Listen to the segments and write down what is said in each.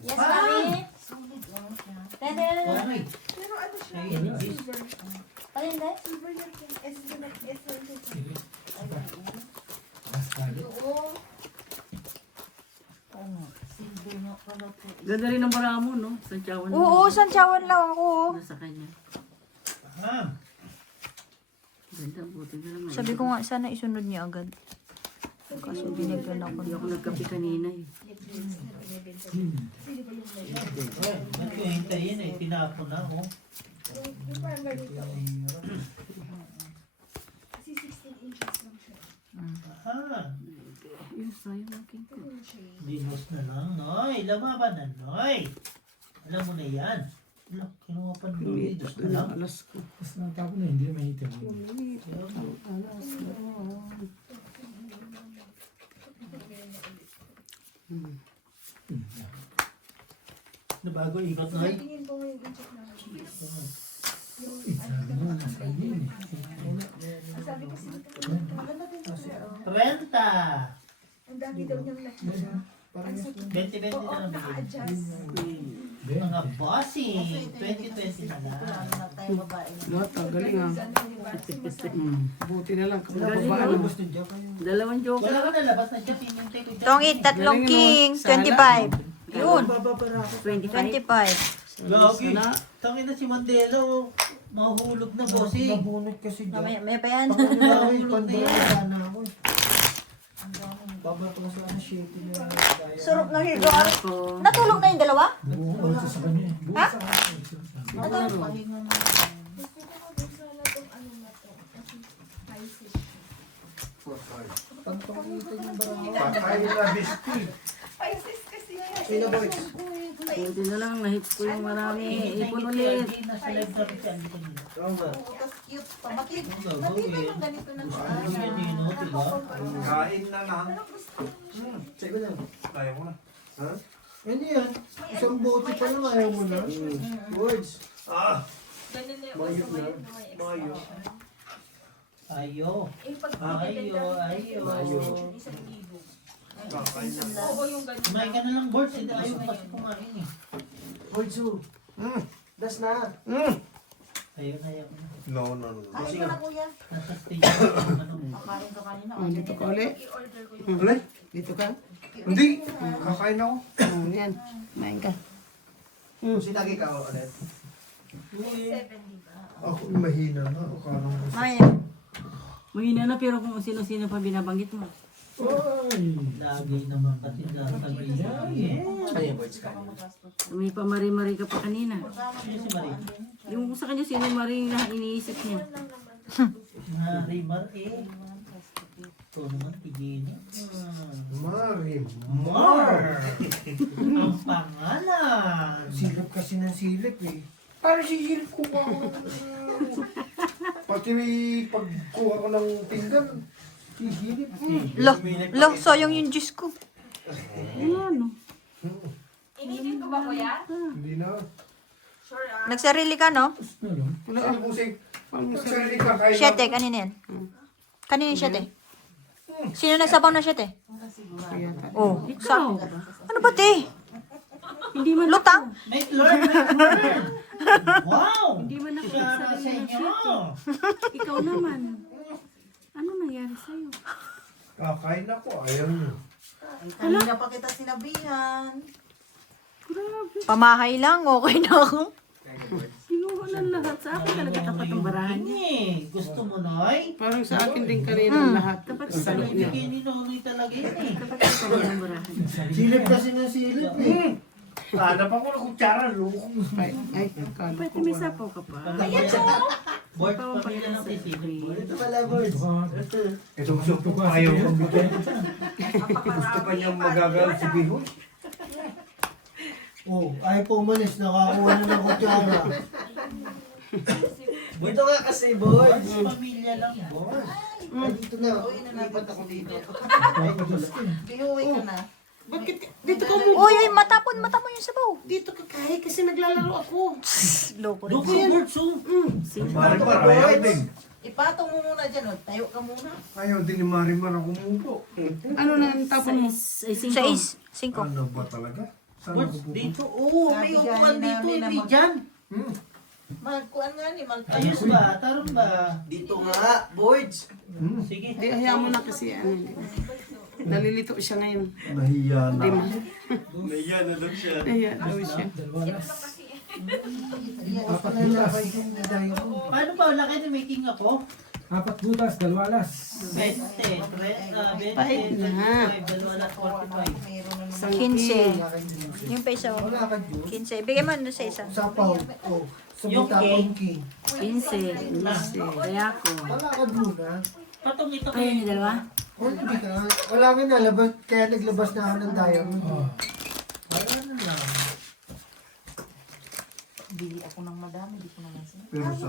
Yes, mami. Tete. Pero ano siya? Silver. Palin ba? Silver yan. Oo. Ano? Silver nga pala po. Ganda rin ang bara mo, no? Santyawan Oo, santyawan lang ako. Nasa kanya. Ah, Ganda, buti na naman. Sabi ko nga, sana isunod niya agad. Kaso binigyan ako Hindi niya. ako nagkape kanina eh. ba't ko hintayin eh? Tinapon na, oh. Yung parang ganito. Kasi 16 inches lang siya. Aha, Yung sayang aking ko. Ganun siya. dinos na lang, Noy. Lamaban na, Noy. Alam mo na yan. Ala, kinuha pa ng dinos na lang. Alas ko. Mas natapon na, hindi na mahita mo. Alas ko. Nabago ikot, Noy. Tingin ko yung i-check namin. Sabi mo, nasa yun eh. Ang sabi kasi nito, maganda din to siya. 30. Ang dami daw niyang nakita. Ang sakit. 20-20 Oo, na lang bigyan. naka-adjust. Mga bossing. 20-20 na lang. Wala na tayo babae. Lahat, ang galing ah. Buti na lang. Galing Galing ah. Dalawang joke. Wala ka nalabas na siya. Pinintay ko dyan. Tongit, tatlong king, 25. Yun, 25. 25. Gagi. Sana. Tangin na si Mandela, oh. Mahulog na, bossing. Nabunot kasi dyan. Mamaya pa yan. Mahulog na yan. Sana ako eh. Babato ko sa shitty niya. Surok na higa. Ako. Natulog na yung dalawa? Buo sa kanya eh. Buo Ha? sa kanya. Natulog. Pahinga na. Gusto ko na din sana itong ano na to. Kasi Pisces siya. Pagpakitin yung barang. Patay na biscuit. Pisces kasi yan. Sino boys? Buti na lang. Nahit ko yung marami. Ipon ulit. Nasa live kami siya. Hindi ko nila. Tapos cute pa. Matibay Gagawin. yung ganito na siya. Ano yun yun, oh, diba? Kain na lang. Sige lang. Tayo ko na. Ha? Ano yan? Isang bote pa lang ayaw mo na. Words. Ah! Mayo na. Mayo. Ayo. Eh, pag Ayo, ayo. isang libo. Kakain na. Oo, yung ganito. Kumain ka na lang, Bert. Hindi ayaw kasi kumain eh. Words oh. Das na. Ayaw na ayaw na. No, no, no. Kain ka na kuya. Nasa stage na ano. Kakain ka kanina. Dito ka ulit. I-order ko yung Alay? Dito ka. Hindi. Kakain ako. Oh, yan. Kumain ka. Sinagi ka ako ulit. 7, di ba? Ako mahina na. Akala mo. Mamaya. Mahina na pero kung sino-sino pa binabanggit mo. Ay. Lagi naman kasi sasabihin niya. Yeah. Ay, boys ka. May pamari-mari ka pa kanina. Sino si Marie? Yung sa kanya sino Marie na iniisip niya. Marimar eh. Ito naman, tigilin. Marim. Mar! Ang pangalan! Silip kasi ng silip eh. Para sisilip ko pa. Pati pagkuha ko ng pinggan, Sisilip. Lo, sayang yung juice ko. Ayan. Initin ko ba, kuya? hindi na. Sure, ah. Nagsarili ka, no? Ano pusing? Sarili ka, kain Siyete, kanina yan. Kanina yung siyete. Sino nasabaw na siyete? Oh, Ikaw. ano ba, te? Hindi man Lutang? Make learn, make learn! Wow! Hindi man ako Shara nagsabi sa ng inyo! shit. Ikaw naman. Ano nangyari sa'yo? Kakain ako, ayaw niyo. Kanina pa kita sinabihan. Grabe. Pamahay lang, okay na ako. Kinuha ng lahat. Sa akin talaga tapat ang barahan niya. Eh, gusto mo, Noy? Parang sa akin din kanina lahat. Tapat ang salot niya. Bigyan ni Nonoy talaga yun eh. Tapat ang barahan niya. Silip kasi ng silip eh. Hanap ako ng kutsara, loko. Ay, kala ko. May sapaw ka pa. Board pamilya ng sisili. Ito pala, boys. Ito gusto Ito ko, kasi ayaw yan. kong bigyan. Gusto pa niyang magagal si Bihoy. Oh, ayaw po umalis. Nakakuha na ng kutsara. Dito ka kasi, boys. Pamilya lang, boys. Dito na. Uy, nanapat ako dito. Diyos ko. Pihuwi ka na. Bakit? Dito ka mo. Uy, mata mo yung sabaw. Dito ka kahit kasi naglalaro ako. Loko rin. Loko yan, Bert. So, Marimar, ayaw din. Ipatong mo muna dyan, oh. Tayo ka muna. Ayaw din ni Marimar ako umupo. Ano na ang tapon mo? Ay, 6, 5. Ano ba talaga? Saan Boards, ako pupunta? dito. Oo, may Sabi upuan gani dito. namin na Hindi mag- dyan. Magkuhan nga ni Ayos ba? Tarong ba? Dito nga, boards. Sige. Ay, hayaan mo na kasi ano. Nalilito siya ngayon. Nahiya na. Di ba? Naiya na daw siya. Ayan daw siya. Apat butas. Paano ba? Laki na making ako? Apat butas, dalawalas. 20, 20, Pait na. 45. Isang 15. Yung pa isa. oh. Wala ka, Diyos. 15. Bigay mo doon sa isa. Sapaw. Oh, Yung sumita king. 15. Kaya ko. Wala ka muna. Patong ito Kaya ni dalawa? Wala ka. Wala nga nalabas. Kaya naglabas na ako ng diamond. Wala na lang. Bili ako ng madami, di ko naman sila. Pero sa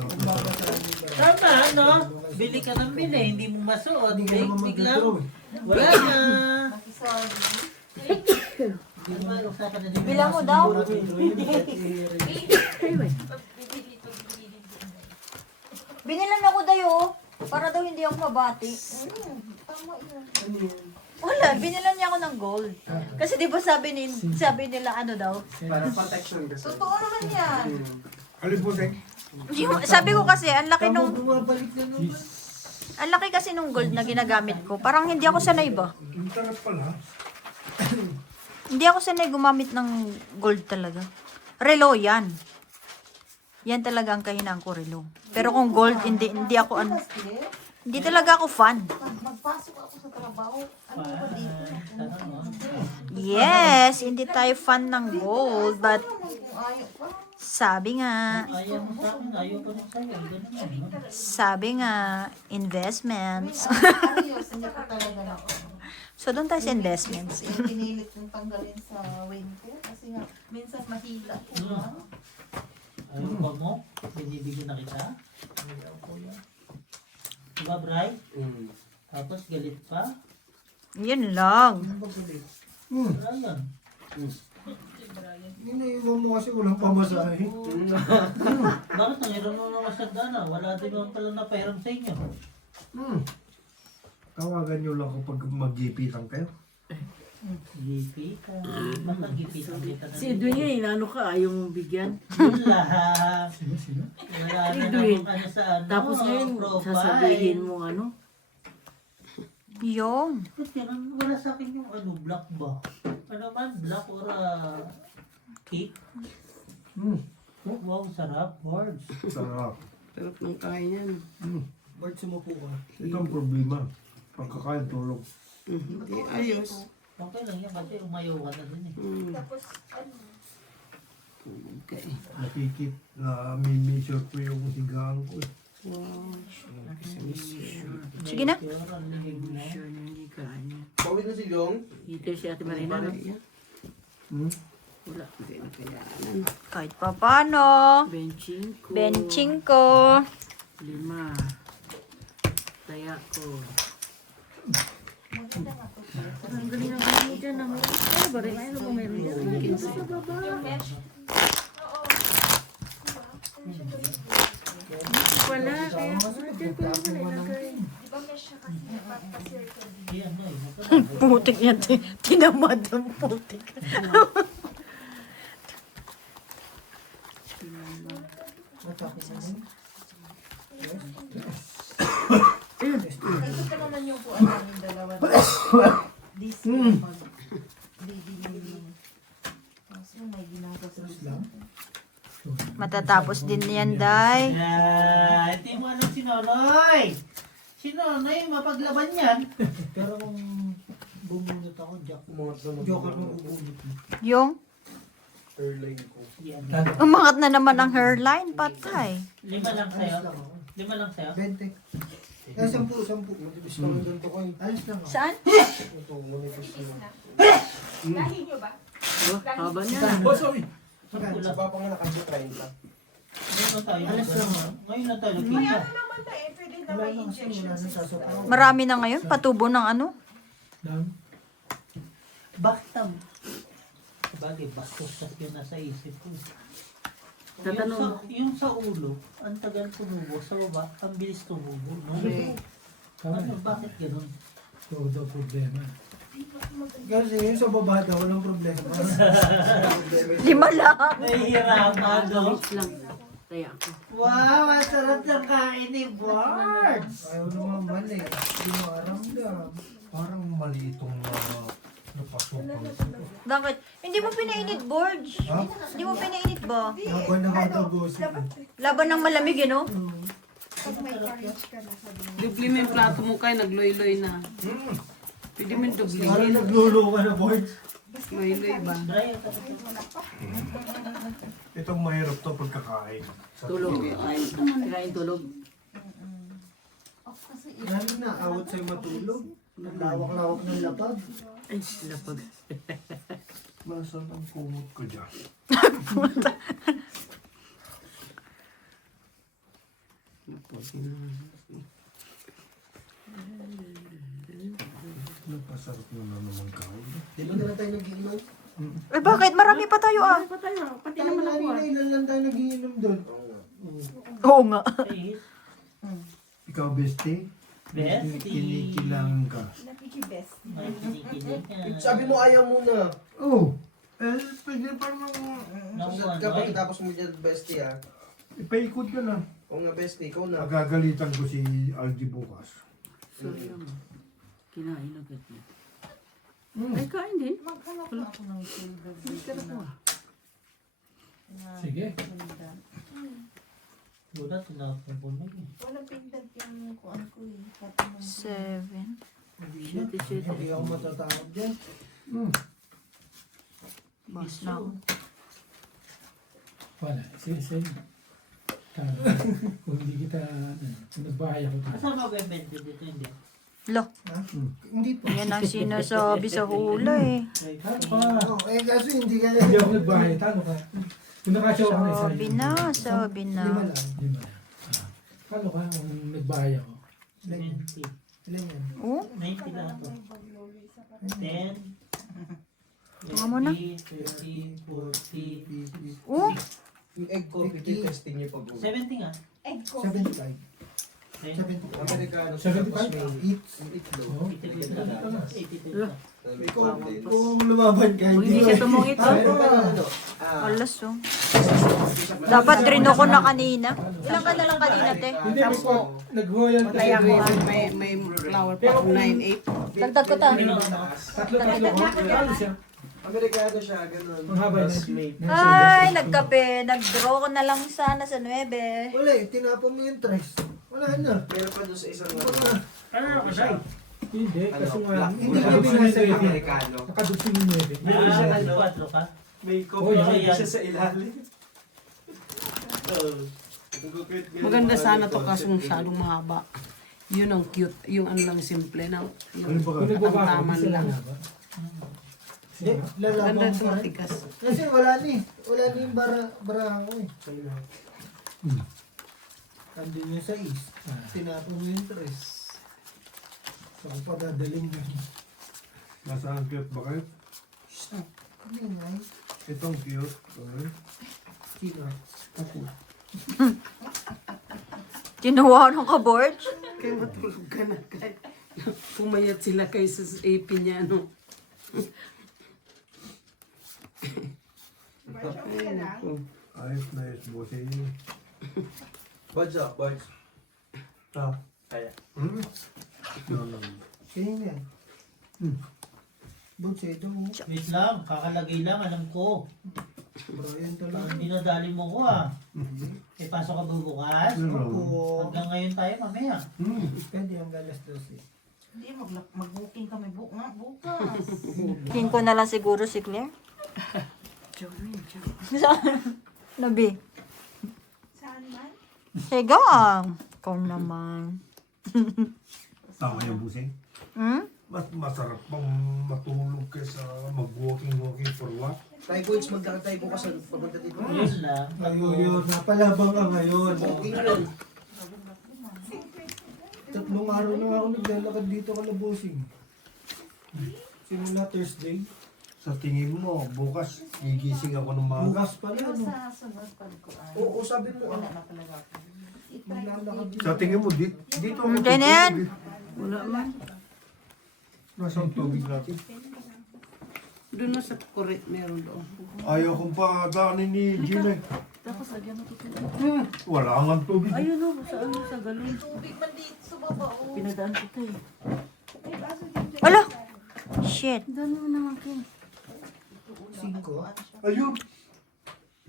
Tama, no? Bili ka ng bili, hindi mo masuot. hindi ka naman Biglang, mag-draw eh. wala na. Nakisorry. Hindi mo usapan na din. Bilang mo daw. Binilan ako dayo. Para daw hindi ako mabati. Tama yun. Wala, binilan niya ako ng gold. Kasi di ba sabi nila ano daw? Para protection kasi. Totoo naman yan. Alin po, Tek? Sabi ko kasi, ang laki Tamo, nung bumabalik na naman. ang laki kasi nung gold na ginagamit ko. Parang hindi ako sanay ba? Ang tarap pala. Hindi ako sanay gumamit ng gold talaga. Relo yan. Yan talaga ang kahinaan ko, relo. Pero kung gold, hindi ako ano. Hindi talaga ako fan. Magpasok ako sa trabaho. Ano ba dito? Yes, hindi tayo fan ng gold. But Kung ayaw pa. sabi nga, Ayaw mo sa akin, ayaw ko na sa'yo. Ganun yan, no? sabi nga, investments. Ayos, hindi ko talaga na. So, doon tayo sa investments. Yung pinilit kong tanggalin sa wing ko. Kasi nga, minsan mahila ko. Ano? Ayaw pa mo? Binibigyan na kita? Ayaw ko yan. Diba, Bray? Tapos galit pa? Yun lang. Wala yan. Iniiwan mo kasi walang pamasahe. Bakit nangiram mo naman sa dana? Wala din naman pala napahiram sa inyo. Tawagan nyo lang kapag mag-gipitan kayo. Gipitan. Baka gipitan kita na. Si Edwin nga, inano ka, ayaw mong bigyan. Yun lang. Sino? Wala na Edwin. namang ano sa ano. Tapos ngayon, profile. sasabihin mo ano. Yung. Ba't ganun? Wala sa akin yung ano, black ba? Ano man, black or cake? Wow, sarap. Boards. Sarap. Sarap ng kain yan. Bart, sumupo ka. Ito ang problema. Pagkakain, tulog. Hindi, ayos. Okay lang yan kasi umayaw ka na din eh. Tapos, ano, Okay. Nakikip na may-measure ko yung higaan ko. Wow. Sige na. Pure, ang lihim mo. Sure na hindi kanya. Bawin na si Jong. Dito si Ate Marina, no? Wala, hindi na kayaanan. Kahit pa paano. Benching ko. Benching ko. 5. Kaya ko. Ang galing ang galing mo dyan. Ano ba rin? Ano ba meron dyan? Sa baba. Wala, kaya dyan ko lang ilagay. di ba mesh siya kasi napapasircle. Di ano eh. Magkano? Putik yan. Tinamad ang putik. Ito pa naman yung kuha namin dalawa. This year mag-bibili. Kaso may ginagawa sa Matatapos din yan, Day. Hindi mo alam si Nonoy. Si Nonoy, mapaglaban yan. Pero kung bumunot ako, joker mo bubunot mo. Yung Airline ko. Yan. umangat na naman ang hairline. Patay. 5 lang sa'yo. 5 lang sa'yo. 20. Eh, 10. Matibis ka lang ganito kayo. Ayos lang. Saan? Ito, manipis na. Lahi nyo ba? Oh, haba niya. Sa papa nga naka-train lang. Ngayon na tayo. Ngayon na tayo May nakita. ano naman na pwede na Wala may na kasi injection wala na system. sasapaw. Marami na ngayon. Patubo ng ano. Bakit tam? Bagay, bastos kasi yun nasa isip ko. Tatanong. Yung sa ulo, ang tagal tumubo. Sa baba, ang bilis tumubo. No? Ano, bakit ganun? Ito daw problema. Kasi yung sa baba daw, walang problema. 5 lang. Nahihirapan, no? lang. Kaya ako. Wow, ang sarap ng kain ni Bart. Ayaw naman mali. Hindi mo aramdam. Parang mali itong napasukan. Bakit? Hindi mo pinainit, Borge. Ha? Hindi mo pinainit ba? Ako nakatabusin. Laban ng malamig, you know? Pag may courage ka na sabi mo. Dubli mo yung plato mo kay nagloy-loy na. Pwede mo yung dubli. Parang naglulo ka na, board. Loy-loy ba? Dry, Itong mahirap to pagkakain. Tulog. Ay, kinain tulog. Lalo na, awat sa'yo matulog. Lawak-lawak ng lapag. Ay, sila pag. Nasaan ang kumot ko dyan? Napasarap mo na naman kain. Di ba na tayo nag-iinom? Eh bakit? Marami pa tayo ah. Pati Tayo naman ako kanina, ilan lang tayo nag-iinom doon. Oo nga. Ikaw, bestie? Bestie. Kinikilang ka. Nakikibest. Ay, kinikilig ka. Sabi mo ayaw muna. Oh! Eh, pwede pa naman Nakuha, Kapag no? tapos mo dyan, bestie ah. ipaikot ka na. O nga, bestie, ikaw na. Magagalitan ko si Aldi bukas. Sayang. Kinain agad niya. Ay, kain din. Maghanap na ako ng silver. Sige. Bulat, napupunog eh. Walang pindad yung kuan ko eh. Pati ng 7. Hindi ako matatakot dyan. Boss na ako. Wala, sige. Kung hindi kita, kung nagbahay ako dito. Saan ba bebente dito? Hindi. Lo, Hindi pa. yan ang sinasabi sa hula eh. Talo ka. Oh, eh kaso hindi ka Hindi ako nagbahay, talo ka. Kung nakasyaw ka na isa, Sabi na, sabi Lima na. lang. Di ba? Talo ka kung nagbahay ako. 20. Ilan yan? Oh, 90 na ako. 10. Tama mo na. 30, 40, oh. Yung egg coffee testing niyo pa po. 70 nga. Egg coffee. 75. 75. Amerikano. 75? Itlog. Oo. 82. Kung lumaban ka, Kung hindi siya tumungit, Mayroon pa lang ano. Alas oh. Dapat drino ko na kanina. Ilang ka na lang kanina, te? Hindi, nag-voyant kasi. kaya ko may flower pa kung 9-8. Dagdag ko ta. Tatlo ko. Talo siya. Amerikano siya, ganun. Ang haba Tapos na. may- Ay, nagkape. Nag-draw ko na lang sana sa 9. Wala eh, tinapon mo yung tres. Wala na. Meron pa doon sa isang Ano ako siya? Hindi, kasi nga. Hindi wala ko kasi binasa yung yung Amerikano. Nakadugtong yung 9. Ah, 4 ka? May Oh, yan. siya sa ilalim. Maganda sana to kaso masyadong mahaba. Yun ang cute. Yung ano lang simple na. Ano Yung ba Kung nagbaba ka, katamtaman gusto lang. lang. Hindi, Maganda lalabang sa pa rin. matigas. Kasi wala ni. Wala ni yung barahan ko eh. Andun yung 6. Tinapon mo yung tres. Saan pa dadaling mo? Nasaan cute ba kayo? Ano yun ay? Itong cute. Okay. Sino? Ako. Tinuha ng ka-board. Kaya matulog ka na kahit pumayat sila kaysa sa AP niya, ano. Ay, naku. Ayos na ayos bossing. Buds up, buds. Ah. Kaya. No, no. Sino yan? Buds eh, doon. Wait lang, kakalagay lang, alam ko. Brian talaga. Parang dinadali mo ko ah. Eh, pasok ka bubukas? Oo. Hanggang ngayon tayo mamaya. Pwede ang galas 12. Hindi, mag-booking kami bukas. King ko na lang siguro si Claire. Nabi. Saan man? Hegang. Ikaw naman. Tama yung busing. Hmm? Mas masarap pang matulog kaysa mag-walking for what? Tayo coach, magkakatay ko ka sa papunta dito. Yun lang. Ayun, napalabang ka ngayon. Walking yun. 3 araw na ako naglalakad dito kalabosing. Simula Thursday. Sa tingin mo, bukas gigising ako ng maaga. Bukas pala, Pero no? sa sunod pag ko Oo, sabi mo, wala na talaga ako. maglalakad dito. Sa tingin mo, dito ako Ganyan. tutulog eh. Wala man. Nasaan tubig natin? Doon na sa Takore, meron doon. Ayaw kong padaanin ni Gina. Wala nga tubig. Ayun o, sa galon. Tubig man dito sa baba. Oh. Pinadaan ko tayo. May baso din dyan. Ala! Shit. Ano 5. Ayun.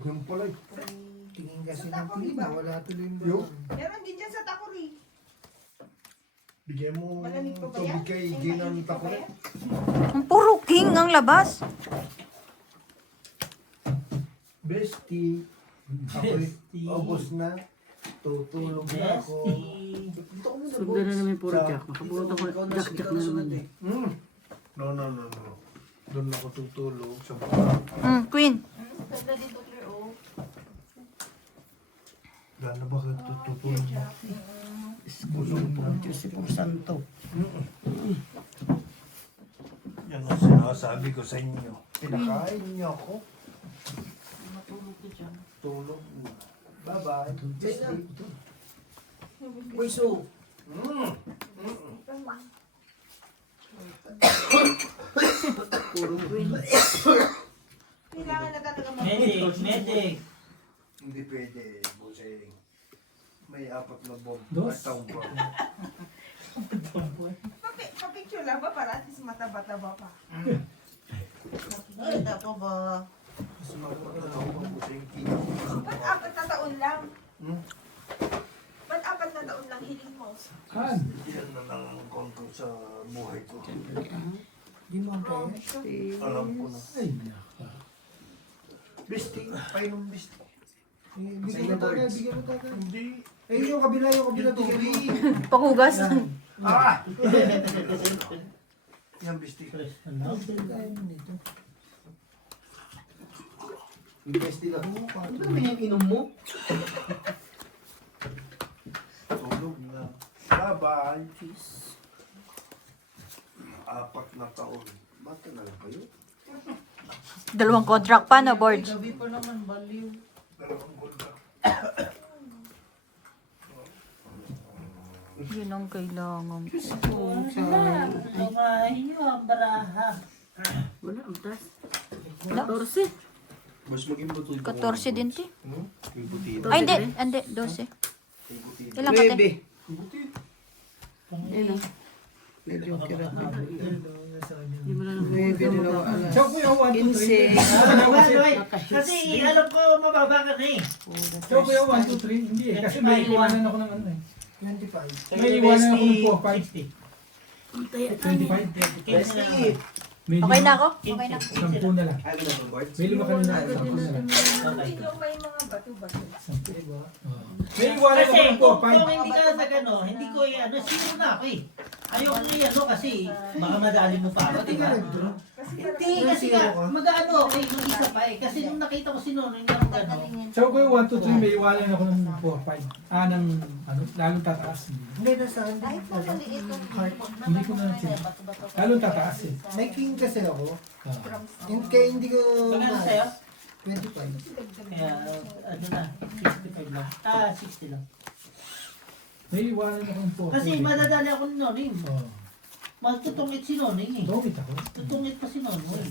Ganun pala eh. Tingin kasi ng klima, wala tuloy yung Yo. balon. Meron din dyan sa Takuri. Bigyan mo Malamig pa ba tubig yan? kay Ay, Gina ng mainit pa ba takot. yan? Ang puro king ang labas. Bestie. Ako'y August na. Tutulog na ako. Sundan na namin puro Jack. Makabunot ako. Jack na naman eh. No. Doon ako tutulog sa baba. Queen. Ganda dito, Claire. Oh. Gano'n ba kayo tutulog mo? Busog na. Diyos si Puro Santo. Yan ang sinasabi ko sa inyo. Pinakain niyo ako. Tulog na. Bye-bye. Bestie. Uy, so. Puro Queen. Kailangan na talaga Medic. Hindi pwede, Buseng. May 4 na bomb. Dos. At taong bomb. Papicture lang ba para at least mataba-taba pa? Ganda pa ba? Mas magpapataw pa, Buseng. Ba't 4 na taon lang? Hmm? Ba't 4 na taon lang hiling mo? Kan. Yan na lang ang konto sa buhay ko. Di mo ang kaya. Alam ko na. Ay, naka. Bestie, painom bestie. Bigyan mo taga, bigyan mo taga. Hindi. Eh, yung kabila, bigyan mo. Pakugas. Ah! Yan bestie. Ano? Kaya mo nito. Yung bestie lang. Ano naman yung inom mo? Tulog na. Bye-bye. 4 na taon. Bata na lang kayo. 2 contract pa na board. Gabi pa naman, baliw. 2 gulda. Yun ang kailangan. Tumahin nyo ang baraha. Wala, ang taas. No? 14. Mas maging buto 14 din ti. Yung butito. Ay, hindi. 12. Ilang ka ti? Ayun o. Medyo kira pa. Nasa kanya. Hindi mo na lang. Siya ko yung 1, 2, 3. Kasi alam ko mababa ka na eh. Siya ko yung 1, 2, 3. Hindi eh. Kasi may iwanan ako ng ano eh. 25. May iwanan ako ng 4, 5. 25. Bestie. May Okay na 5. ako? Okay na. 10 na lang. May 5 ka na 10 na lang. Ikaw may mga bato-bato. May iwanan Kasi ako ng kung 4, 5. hindi ka sa gano, hindi ko ano, sino na ako eh. Ayoko na ano kasi baka madali mo pa ako, Pati di ka ba? nag-draw. Hindi, kasi nga, mag-ano ako eh, yung isa pa eh. Kasi nung nakita ko si Nono, yung gano'n gano'n. Siya ko yung 1, 2, 3. May iwanan ako ng 4, 5. Ng ano, lalong tataas. Hindi, nasaan din. Kahit na maliit ang Hindi ko na sila. Lalong tataas eh. May king kasi ako. Ah. Kaya hindi ko Pagkano sa'yo? 25. Kaya, ano na, 65 lang. 60 lang. May iwanan ako ng 4. Kasi madadali ako ni Nono eh. Oo. Magtutungit si Nono eh. Domit ako. Tutungit pa si Nono eh.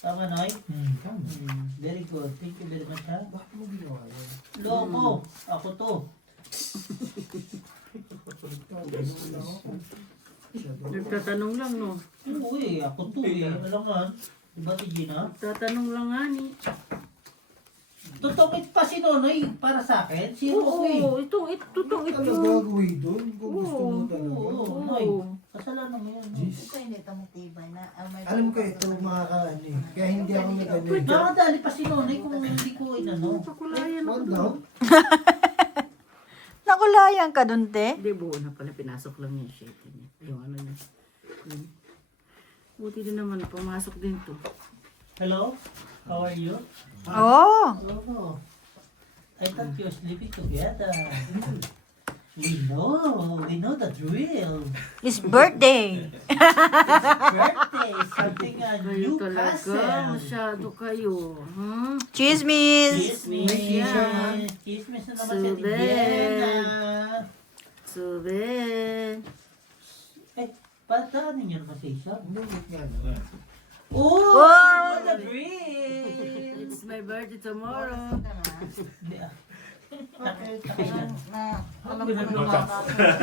Tama, Noy? Tama. Very good. Thank you very much, ha? Bakit mo ginawa yun? Loko. Ako to. Nagtatanong lang, no? Oo eh, ako to eh. Alam nga. Diba, Tigina? Nagtatanong lang nga ni. Tutungit pa si Nonoy para sa akin. Si Rose eh. Oo, itong Ano ito. gagawin doon? Kung gusto mo Oo, talaga. Noy. Kasalanan mo yan. Ito hindi ito matibay na. Alam ko ito makakaano eh. Kaya hindi ako nag-ano. Nakadali pa si Nonoy kung hindi ko inano. Pakulayan ako One doon. down. Nakulayan ka dun, te. Hindi, buo na pala. Pinasok lang yung shit niya. Yung ano niya. Yun. Buti din naman, pumasok din to. Hello? How are you? Oh. Oh. I thought you were sleeping together. We know the drill. It's birthday. Birthday is something a Kayo new talaga, cousin. masyado kayo. Hmm? Chismis. Chismis. Chismis na naman si Tibiena. Sube. Eh, pataanin niyo naman sa isa. Nungit nga naman. Oh! Wow! The dream! It's my birthday tomorrow. Hindi ah. Okay, na alam ko No na chance.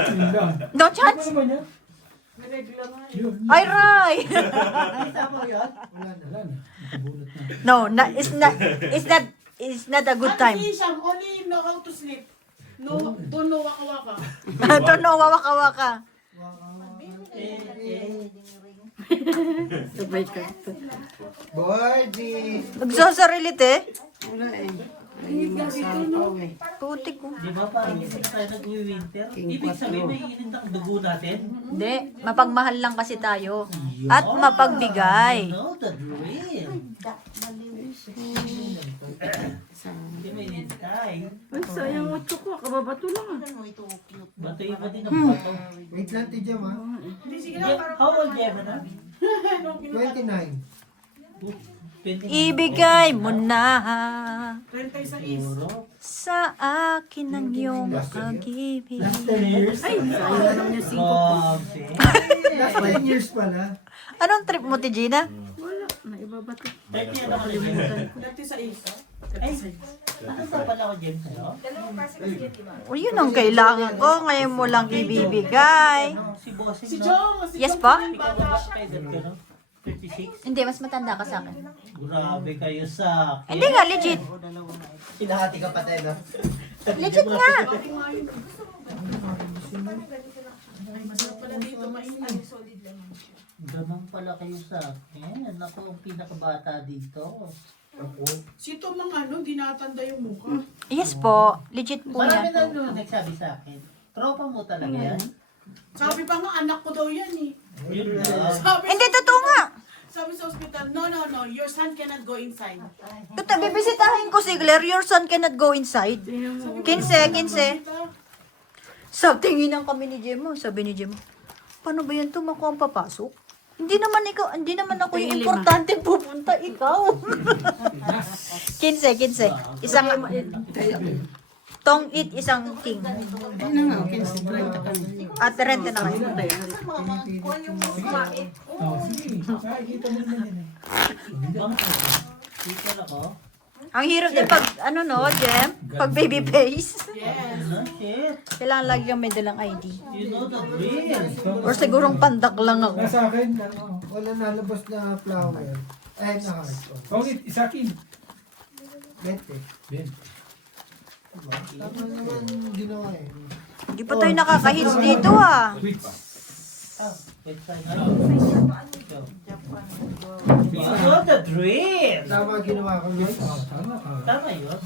Yun lang. No Ano chance? naman yan? Yun. Ay, Ray! Tama yun? Wala na. Wala na. Nakabunot na. No, it's not a good time. Isham, only know how to sleep. No, don't know waka-waka. Ito no, wawaka-waka. Sabay ka. Birdie! Nagsasarilit eh. Wala eh. Ay, masapaw eh. Putik ko. Di ba parang hindi tayo nag-winter? Ibig sabihin may init ang dugo natin? Hindi, mapagmahal lang kasi tayo. At mapagbigay. No, the dream. Hindi may init tayo. Ay, sayang mo ito ko. Kababato lang ah. Ano ito cute. Bato iba din ang bato. Wait lang, Tidya ma. Hindi, sige na, parang... How old Gemma na? 29. Ibigay mo na 30 sa Siguro. sa akin ang iyong pag-ibig. Last 10 years. Ay, sayang na lang niya 5 ko. Grabe. Last 10 years pala. Anong trip mo, Gina? Wala. Naibabato. 30 na naman yung 30 sa is. Ay, ano sa pala ko Jem sa'yo? O, yun ang kailangan ko. Ngayon mo lang ibibigay. Ano, si Bossing, Si no? Jong, si Yes Jong po? yung Ikaw bata. ba spider ka, no? 36? Hindi, mas matanda ka sa akin. Grabe kayo sa akin. Hindi nga, legit. Pinahati ka pa tayo. Legit nga. Ay, masarap pala dito, mainit. Solid lang. Ganun pala kayo sa akin. Ako ang pinakabata dito. Si Tom ang ano, dinatanda yung mukha. Yes po, legit po Marami yan. na nagsabi sa akin. Tropa mo talaga yan? Sabi pa nga, anak ko daw yan eh. Yun lang. Hindi, totoo nga. Sabi sa ospital, no, your son cannot go inside. Ito, bibisitahin ko si Claire. Your son cannot go inside. 15. Sa tinginan kami ni Jemo. Sabi ni Jemo, paano ba yan to? Ako ang papasok? Hindi naman ako yung importante pupunta. Ikaw. 15. Isang tong it, isang king. Ay na nga, okay. 30 kami. At rente na kayo. Mama, kung yung kumain. Oh, sige. Nakikita mo naman yan eh. Dito na ako. Ang hirap din pag, ano no, Jem? Pag baby face. Yes. Ano? Shit. Kailangan lagi kang may dalang ID. You know the drill. Or sigurong pandak lang ako. Nasa akin, ano, Wala nalabas na flower. Ay, na heart. Pangit, isa akin. 20. Ben. Diba? Tama naman ginawa eh. Hindi pa tayo nakaka-hits dito ah. Wait. Ah, wait tayo na. You know the drill. Tama ginawa ko yun. Oh, tama ka. Tama yun.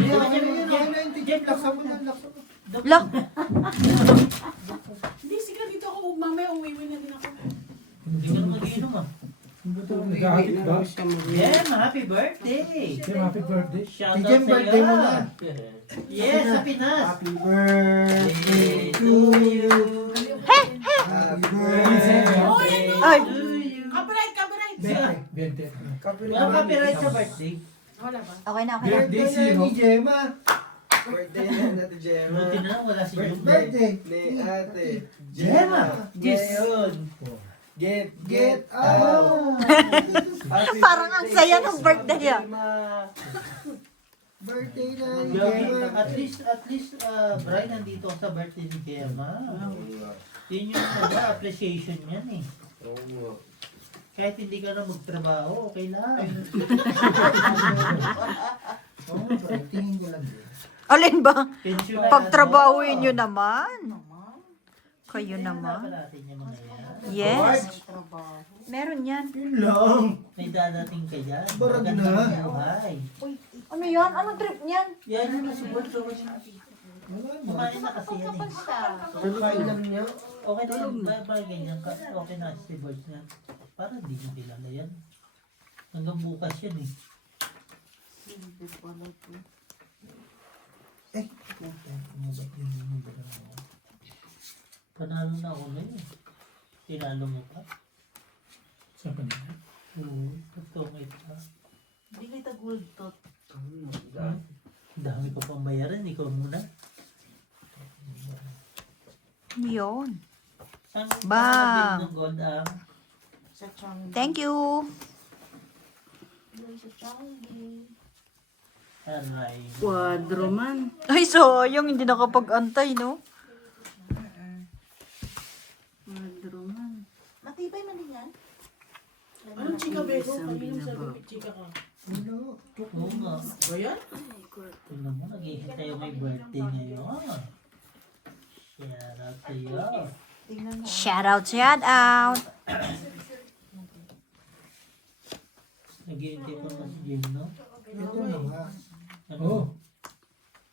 Yun na yung Tidya. Laksan mo na, laksan mo. Look, Hindi, sige dito ako. Mamaya uwiwi na din ako. Hindi ka na mag-inom ah. Ano ba ito? Naghahatid ba? Jem, happy birthday. Jim, happy birthday. Shout Si out Jem, sa birthday iyo. mo na. Yes, sa Pinas. Happy birthday to you. Happy birthday. ay, To you. Copyright, copyright. 20. Walang copyright sa birthday. Wala ba? okay na, okay na. Birthday Birthday na zero. ni Gemma. Birthday na natin, Gemma. Buti na lang wala si June. Birthday. Ni ate. Gemma. Yes. Ngayon. Get out. Happy Parang ang birthday saya po, ng birthday niya. Gemma. Birthday na ni Grabe, Gemma. at least, Brian, nandito ako sa birthday ni Gemma. Yun yung appreciation yan eh. Oo. Kahit hindi ka na magtrabaho, okay lang. Oo, tingin ko lang din. Alin ba? Pension na. Pagtrabahuin nyo naman. Kayo naman. Natin yung mga yan. Yes. Meron yan. Yun lang. May dadating ka dyan. Barag na. Magandang buhay. Ano yan? Anong trip niyan? Yan yung nasubuan sa Wala na. kumain na kasi yan eh. Kain lang niya. Okay na yun. Ba ganyan ka? Okay na si Boys na. Parang di mo kilala yan. Hanggang bukas yan eh. Eh, puta. Ano ba yun? Panalo na ako na yun. Tinalo mo pa. Sa kanila. Oo. Pagtungit ka. Hindi kita gold tot. Dami ko pang bayaran. Ikaw muna. Yun. Ang Bang! ng gold ang Sa Changi. Thank you. Sa Changi. Aray. Quadro man. Ay, sayang. Hindi nakapag-antay, no? Quadro man. Matibay man din yan. Anong chika, Beko? Isang Kanina binaba. sabi may chika ka. Oo nga. Ba yan? Tingnan mo, naghihintay yung may birthday ngayon. Shout out to you. Tingnan mo. Shout out, shout out. Naghihintay pa na si Jim, no? Ito na nga. Ano? Oo.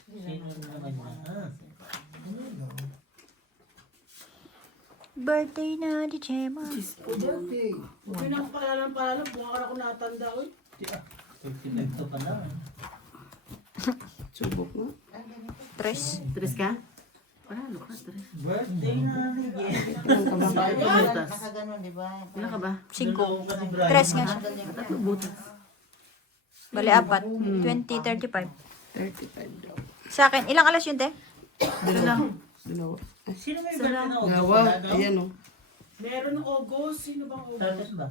Sino naman na? Ano lang. Birthday na di Chema. Birthday. Huwag na akong palalang, buka ka na ako natanda. Uy. 35 to pa lang. Subok mo. Tres. Tres ka? Wala, lukas. Tres. Birthday na ni Jim. Nakaganon, di ba? Wala ka ba? 5. Tres nga siya. Tatlo butas. Bali, 4. 20, 35. 35 daw. Sa akin, ilang alas yun, te? Dalawa. Dalawa. Sino may birthday na Dalawa. Ayan o. Meron ng August. Sino bang August? Tatas ba?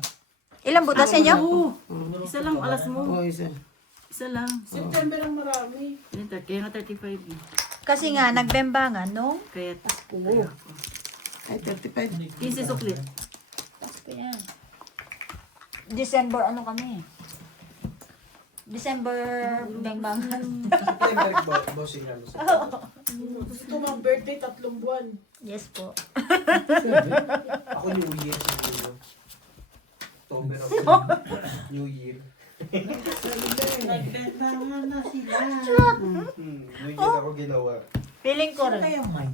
Ilang butas ninyo? Oo. Isa lang alas mo. Oo, isa. Isa lang. September ang marami. Kaya nga 35 eh. Kasi nga, nagbembangan, no? Kaya Oo. Ay, 35. 15 suklit. December, ano kami? December, bembangan. Bossing ano sa Gusto mga birthday, 3 buwan. Yes po. Ako New Year siguro. October ako. New Year. Nagbentahan na sila. New Year ako ginawa. Feeling ko rin. Kaya mine.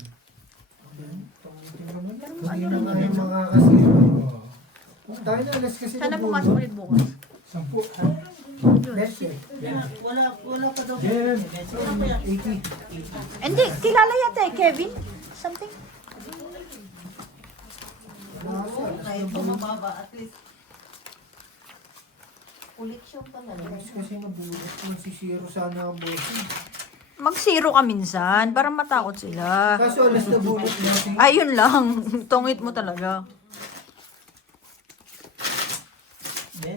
Hindi na nga yung mga kasi. Tayo na alas kasi Sana ng pumasok bulo. ulit bukas. 10. Next year. Wala pa daw. Jen. 80. Hindi, kilala yata eh, Kevin. Something. Ngayon pa mababa, at least. Ulit siyang talaga. Kasi nabulot. Magsisiro sana ang bossing. Mag-zero ka minsan, para matakot sila. Kaso alas na bulot natin. Ayun lang, tungit mo talaga.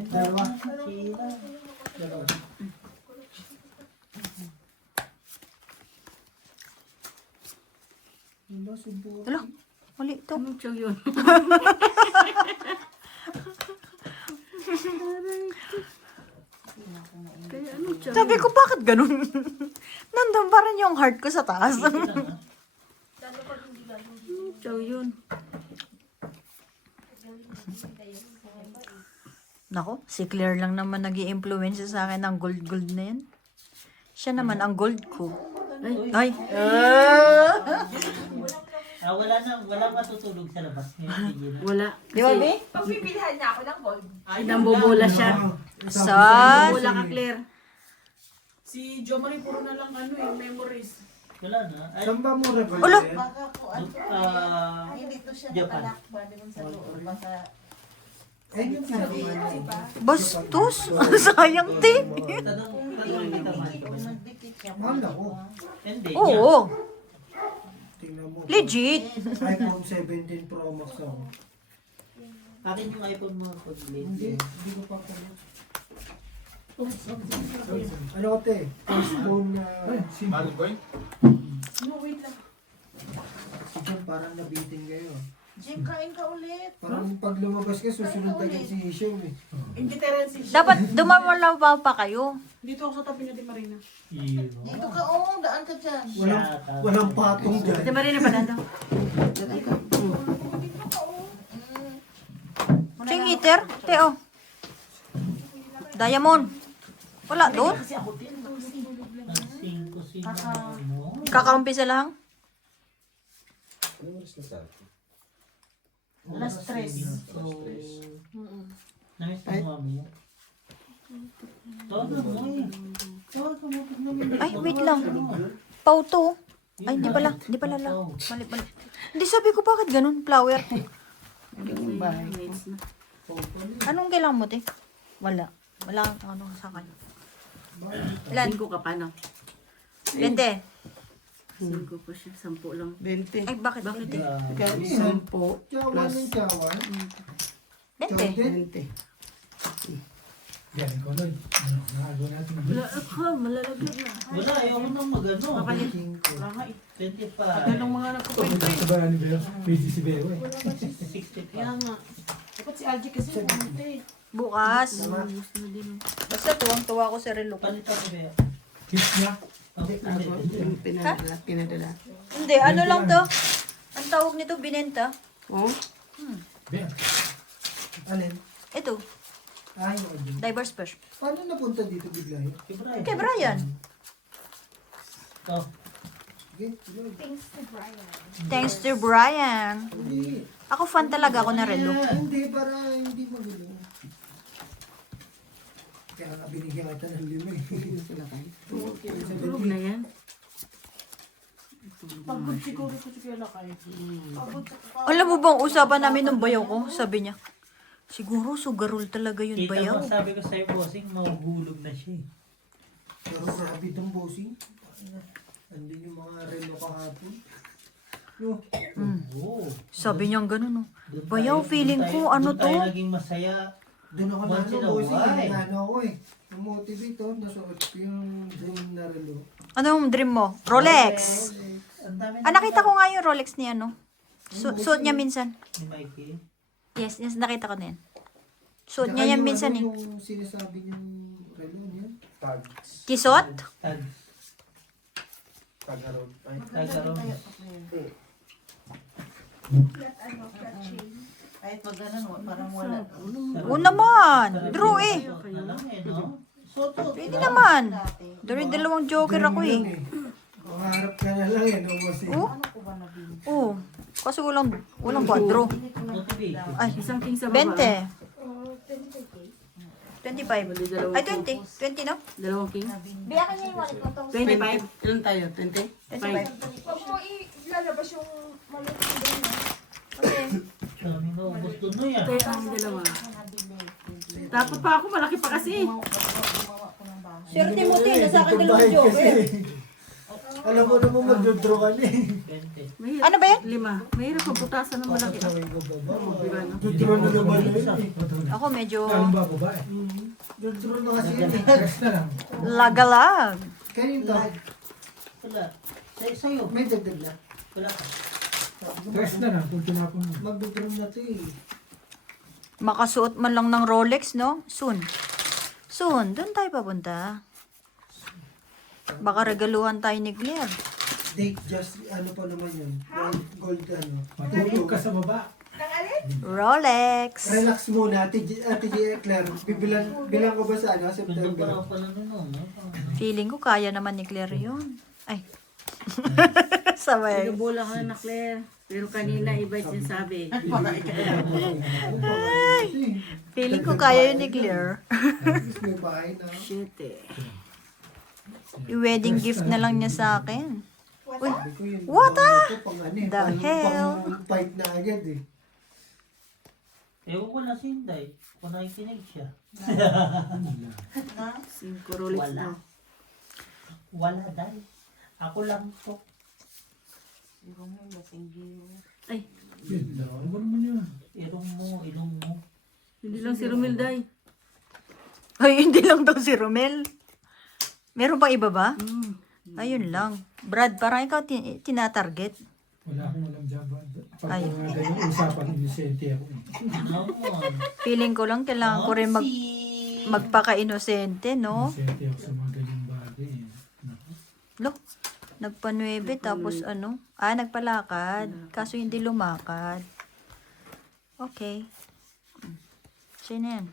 Dalawa. Sila. Dalawa. Wala, subo. Alo, mali to. Anong chow yun? Kaya anong chow? Sabi ko, bakit ganun? Nandun pa rin yung heart ko sa taas. Anong chow yun? Nako, si Claire lang naman nag influence sa akin ng gold na yan. Siya naman ang gold ko. Ay. Wala matutulog sa labas. Wala. Di ba, Be? Pagpipilihan niya ako ng gold. Ay, nambobola siya. Saan? Nambobola ka, Claire. Si Jo Marie, puro na lang ano eh, memories. Wala na. Ay, Saan ba mo rebel? Ulo. Baka ko ano, hindi to siya Japan. nakalakba doon sa loob. Baka Eh, yung pinakaman. Bastos. Sayang, te. tanong kita man. kung nagdikit siya. Mahal ako. Hindi. Oo, Tingnan mo. legit. iPhone 17 Pro Max ako. Akin yung iPhone mo pag Hindi ko pa pala. Ano ko te? First phone na No, wait lang. si John parang nabitin kayo. Jim, kain ka ulit. Parang pag lumabas ka, susunod agad si Ishaw eh. Indifferent si Jo. Dapat dumamalaw pa kayo. Dito ako sa tabi na di Marina. Dito ka, oh, daan ka dyan. Walang patong dyan. Ate Marina pa dito. Ching eater, te oh. Diamond. Wala doon. Kakaumpisa lang. Alas 3. So, namiss mo mami. Tawag mo eh. Tawag mo namin. Ay, wait lang. Pau to. Ay, di pala. Di pala lang. Mali. Hindi, sabi ko bakit ganun, flower. Anong kailangan mo, te? Wala. Wala kang ano sa akin. Ilan? 5 ka pa, no? 20. 5 pa siya. 10 lang. 20. Ay, bakit? Bakit eh? Kaya 10 Tiyawan ng tiyawan. 20. 20. Yan, ikaw nun. Ano, nakagawa natin. Wala ako, malalaglag na. Wala, ayoko nang mag-ano. Makalit. 5. Wala nga eh. 25. Ganong mga nagpo-point Ito ba ni Beo? Pwede si Beo eh. 65. Kaya nga. Dapat si Algie kasi pumunti. Bukas. Gusto na din. Basta tuwang-tuwa ko sa relo ko. Palitan ko ba? Kiss niya. Pinadala. Hindi, ano lang to? Ang tawag nito, binenta. Oh? Beo. Alin? Ito, Ay, yung diverse fish. Paano napunta dito bigla yun? Kay Brian. Oh, Okay, tuloy. Thanks to Brian. Thanks to Brian. Hindi. Ako fan talaga ako na relo. Hindi, para hindi magulo. Kaya nga binigyan kita ng 5 eh. Tulog na yan. Pagod siguro ko si Kuya Lakay. Pagod sa Alam mo bang usapan namin ng bayaw ko? Sabi niya, siguro sugarol talaga yun kita bayaw. mo, sabi ko sa'yo, bossing, mahuhulog na siya eh. Pero grabe itong bossing. Andun yung mga relo kahapon. No. Oo. Sabi niya ganun, no. Doon Bayaw, tayo- feeling doon ko, tayo- ano doon tayo to? naging masaya. Doon ako Once in a bossing. while. Ano ako eh. Na-motivate oh. Nasuot ko yung dream na relo. Anong dream mo? Rolex. Ang dami Ah, nakita ko nga yung Rolex niya, no? Suot niya minsan. ni Mikey. Yes, nakita ko na yan. Suot Tsaka niya yan yung minsan ano, eh. Yung sinasabi niyang relo niya. Kisot? Tag. Tagarod. Ay, Tagaroon. Flat chain. Kahit pag ganun, parang wala. Oo naman. Draw eh. Na lang eh, no? Soto. Pwede naman. Dati. Dalawang joker ako eh. Makaharap ka na lang eh. No, bossing. Oh? Ano ko ba nabili? Oo. Kasi walang quadro. Hindi ko na Motivation. Ay, Isang king sa baba. 20. Oh, 25K. 25. Bali, dalawang Ay, king. 20. 20 no? Dalawang king. Biyakan niya yung wallet mo to. 25? Ilan tayo? 20? 25. Huwag mo ilalabas yung maliit na doon. Kasi, Sabi mo, gusto mo yan. Tayo ang dalawa. nabili. Takot pa ako, malaki pa kasi. Gumawa ko ng bahay. Sir Timothy, nasa akin Ipagbayad dalawang joker. kasi. Alam mo naman mag-draw ka na eh. 20. Mahirap. Ano ba yan? 5. Mahirap ang butasan ng malaki. Sabi ko ba? Diba, no? Draw na naman yun eh. Ako medyo Anong ba babae? Draw na kasi yun eh. Rest na lang. lagalag. Kanin to. Wala. Sa'yo. May dagdag na. Wala ka. Rest na lang kung tinapon mo. Mag-draw na to eh. Makasuot man lang ng Rolex, no? Soon. Soon, doon tayo papunta. Baka regaluhan tayo ni Claire. Date just ano pa naman yun. Gold ano. Matulog ka sa baba. Rolex. Relax muna, Ate Claire. Bilang ko ba sa ano, Gusto pa September? lang pala nun, no? Feeling ko kaya naman ni Claire yun. Ay. Sabay. Pinubula ka na, Claire. Pero kanina iba yung sinasabi. Feeling ko kaya yun ni Claire. Tapos may bahay na. Shit eh. I-wedding gift na lang niya sa akin. Uy, Sabi ko yun. What Ito pang ano eh. the hell? Pang fight na agad eh. Ewan ko na si Inday. Kung nakikinig siya. Na? 5 Rolex Wala. na. Wala dahil. Ako lang to. Ay, Yun, ano ba naman yun? Ilong mo. hindi lang si Romilday. Ay, hindi lang daw si Romel. Meron pa iba ba? Mm. Ayun lang. Brad, parang ikaw tinatarget. Wala akong alam dyan. Pag Ay. mga ganyan usapan, inisente ako eh. Naman. Feeling ko lang kailangan ko rin magpaka-inosente, no? Inisente ako sa mga ganyang bagay eh. Naku. Lo, nagpa-9 tapos ano? Ah, nagpalakad. Kaso hindi lumakad. Okay. Sino yan?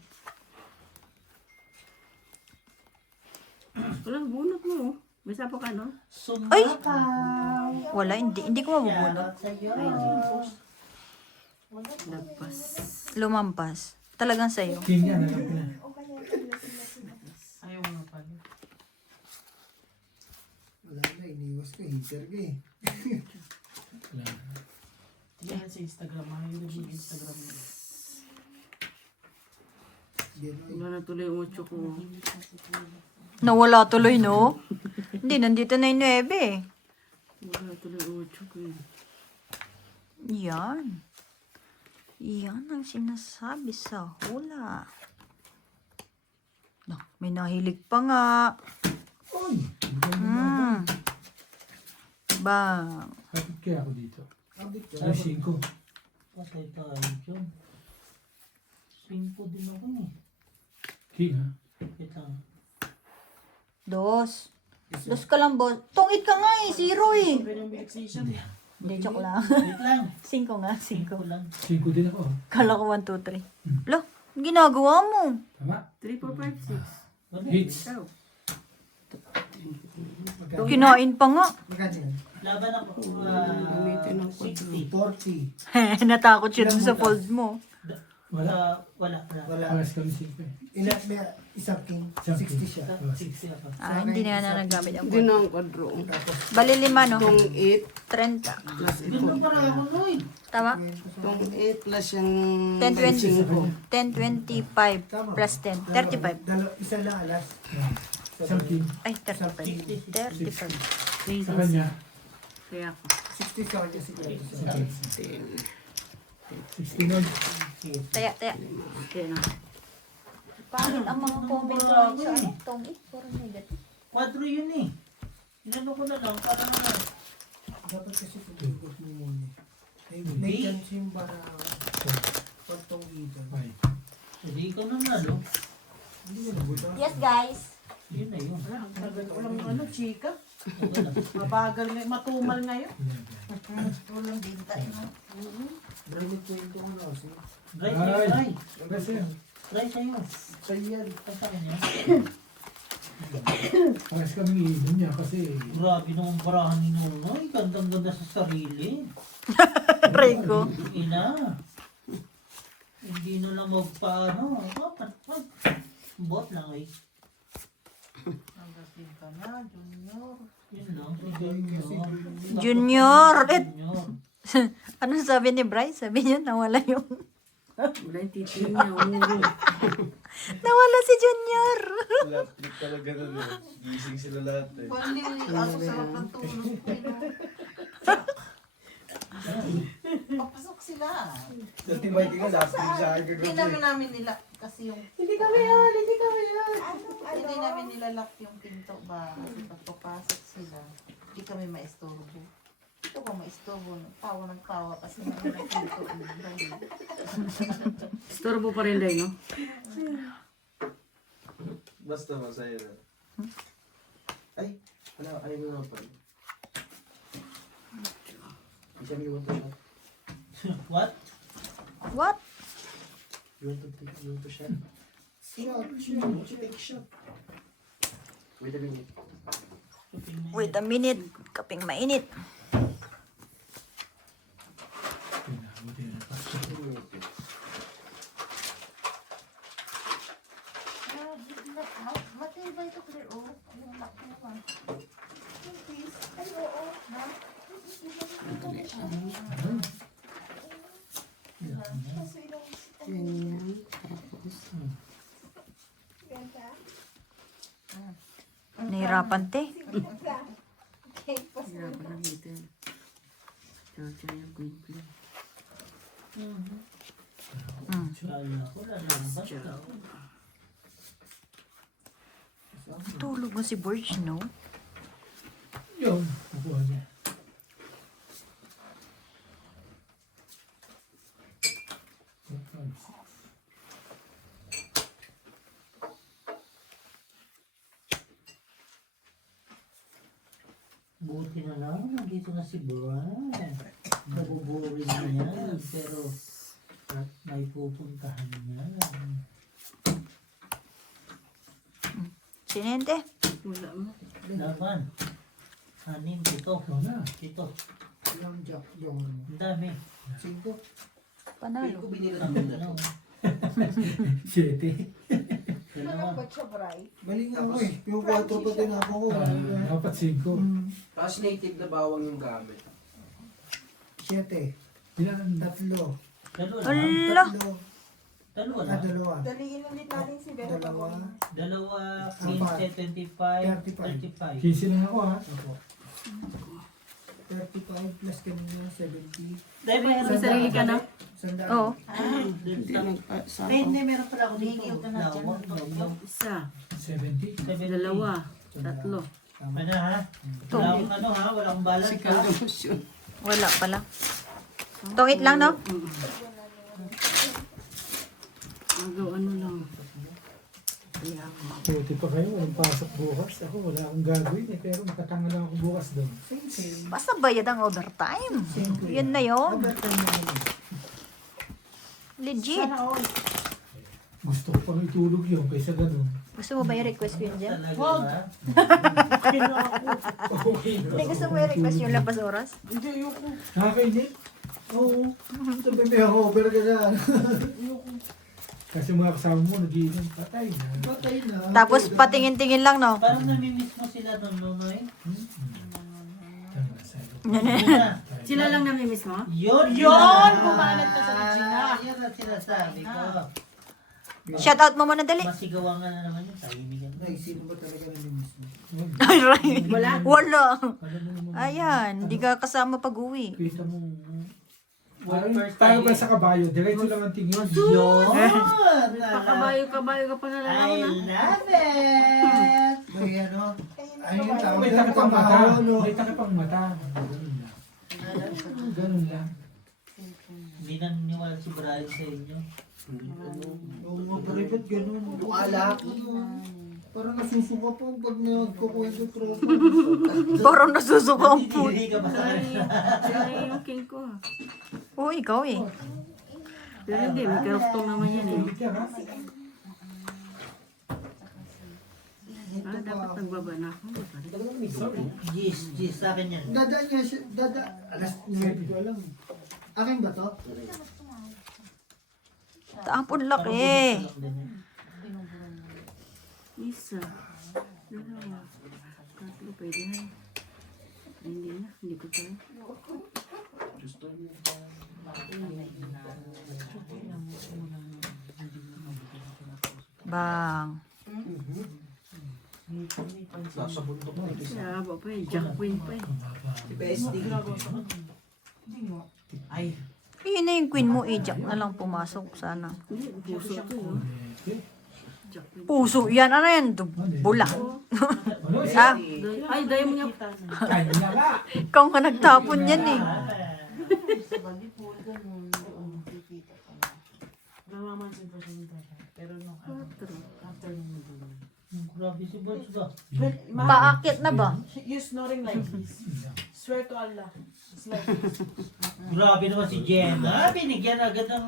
Walang bunot mo. May sapo ka, no? Ay! Sumakaw. Wala, hindi ko mabubunot. Shoutout sa'yo. Lagpas. Lumampas. Talagang sa'yo. King yan, alam ko na. Ayaw nga pala. Wala na, iniwas ka. Hater ka eh. Wala. Yan sa Instagram. Ayaw yung Instagram niya. Gano'n. Wala na tuloy yung 8 ko. Nawala tuloy, no? Hindi, nandito na yung 9 eh. Wala na tuloy yung 8 ko eh. Yan. Yan ang sinasabi sa hula. No, may nahilig pa nga. Uy! Bang! Bang. Kapit kaya ako dito. Abit ka. Ay, 5. Patay tayo dyan. 5 din ako eh. King, ha? Wait lang. Dos ka lang, boss. Tungit ka nga eh. 0 eh. Ganyan big season. Hindi, joke lang. Wait lang. 5 nga, 5. 5 lang. 5 din ako. Kala ko 1, 2, 3. Lo, ginagawa mo. Tama? 3, 4, 5, 6. Wala. Hits. Ikaw. Kinain pa nga. Magkano yan? Laban ako. Gamitin ng 60. 40. Natakot siya dun sa fold mo. Wala. Wala. Wala. Pares kami 5 eh. May isang king. Isang 60 king. siya. 60 ako. Ah, hindi na nga nagamit ang Hindi fold. na ang kwadro. Tapos, Bali 5, no? Itong 8 30. plus ito. Ganun para ako, Noy. Tama? Itong 8 plus yung 10, 20. 10, 25 plus 10. 35. Isa lang alas. Isang king. Ay, 35. 35. Sa kanya, Kaya ako. 60 sa kanya siguro. 60 nun. Taya. Okay na. Pangit ang mga comment sa ano, tongit. Puro negative. 4 yun eh. Inano ko na lang. Para naman. Dapat kasi pag-igot mo muna. May chance yung para pagtong dito. 5. Hindi ikaw na nga, no? Hindi mo nabuta. Yes, guys. Yun na yun. Ang tagal ko lang ano, chika. Wala. Mabagal ngayon, matumal ngayon. Walang binta, no? Branded ko yung itong ano. Try sa'yo, Ay. try. Best yan. Try sa'yo. Sa'yo yan. Try sa kanya. Pares kami iinom niya kasi Grabe naman barahan ni Nonoy. Gandang-ganda sa sarili. Rego. Ina. Hindi na lang magpaano. Bot lang eh. Nagasin ka na, Junior. Yun lang. Si Junior. Junior. Junior. Ano sabi ni Bryce? Sabi niya, nawala yung... Wala yung titin niya. Nawala si Junior. Laplik talaga nun eh. Gising sila lahat eh. Bali, ako sarap ng tulog ko, papasok sila. Dati may di ka laplik sa akin Hindi kagabi. naman namin nila kasi yung Hindi kami yan, hindi kami yan. hindi namin nilalak yung pinto ba kasi pagpapasok sila hindi kami maistorbo. Ito ko maistorbo, tawa kasi namin ang pinto. Storbo pa rin dahil, no? Basta masaya na. Ay, wala, ayaw mo na pala. Isang you want to shot? What? What? You want to shot? Shot, take shot. Wait a minute. Wait a minute. Kaping mainit. pinabuti na pa. Matibay ito, clear oh. Yung lock naman. Yung piece. Ay, oo. Ha? Ganyan. Tapos, Nahirapan, te. hirap na dito. Chow-chow yung queen queen. Kala ko lalabas ka. Tulog mo si Borge, no? Yun, kukuha niya. Buti na lang, nandito na si Brian. Nabuboring na yan, pero may pupuntahan niya. Sinente. Wala mo. Laban. 6, 7. Ikaw na. 7. Yung jack, yung ano. Ang dami. 5. Panalo. Ano? 7. Dalawa. Mali nga ako eh. Yung 4 pa tinapon ko. Dapat 5. Tapos native na bawang yung gamit. 7. Ilan? 3. Dalawa lang. Ala. 3. Dalawa Ah, lang. 2. Daliin ulit natin si Bella. 2. Dalawa, 15, 25, 35. 15 lang ako ha. Opo. 35 plus kanina, 70. Dahil may May sarili ka na? Sandaan. Oo. Ay, hindi, meron pala ako dito. Hingil ka na dyan. Lawa. Isa, 70. 70. dalawa, tatlo. Ano ha? Wala akong ano ha? Wala akong balance ha? Wala pala. Tungit lang, no? Ano lang. Buti pa kayo, walang pasok bukas. Ako, wala akong gagawin eh. Pero nakatanga lang ako bukas doon. Basta bayad ang overtime. Yun na yun. Overtime na naman. Legit. Gusto ko pang itulog yun kaysa ganun. Gusto mo ba i-request ko yun dyan? Talaga Wag. ba? Okay na. Hindi, gusto mo i-request yung labas oras? Hindi, ayoko. Nakakainit. Oo. Sabi may hangover ka na. Kasi mga kasama mo, nagiinom. Patay na. Patay na. Tapos patingin-tingin lang, no? Parang namimiss mo sila doon, Nonoy. Tanga sa'yo. Sila lang namimiss mo? Yun! Yun! Kumalat ka sa Regina. Yan ang sinasabi ko. Shout out mo muna dali. Masigawan nga na naman yun. Tahimigan mo. Ay, sino ba talaga namimiss mo? Ay, right. Wala. Wala. Alam mo naman. Ayan, hindi ka kasama pag-uwi. Kita mo. First Tayo time. ba sa kabayo? Diretso lang ang tingin. Yun! Pakabayo-kabayo ka pa na lang I ako na. love it! May ano? Ay, yung tawag May na takip ang mata. pamahaw, no? May takip ang mata. Ganun lang. Ganun lang. Hindi naniniwala si Brian sa inyo. Oo nga, pero ba't ganun? Alak. Parang nasusuka po pag nagkukwento tropa. Parang nasusuka ang food. Hindi ka ba sa kanila? Sila yung king ko. Oo, ikaw eh. Pero hindi, may karuktong naman yan eh. Ulit yan ha. Dapat nagbaba na ako. Gis, sa akin yan. Dada niya siya, alas 9 ko alam. Akin ba to? Taapon laki. Isa, dalawa, tatlo, pwede na. Hindi na, hindi ko kaya. Bang. Nasa bundok na. Siya ba pa eh, Jack Queen pa eh. Ay, Yun na yung queen mo, Jack na lang pumasok sana. Hindi, puso ko yun. Jack Queen. Puso, yan. Ano yan? Bula. Ano? Ah, Ay, dahil mo niya. Kanya nga. ikaw nga nagtapon yan eh. Sa Balipol, ganun. Oo, kikita ka na. Namamansin ko siya nito. Pero nung after nung nagulong. grabe si Bots ba? Paakit na ba? You snoring like this. Swear to Allah. It's like this. Grabe naman si Jenna. Binigyan agad ng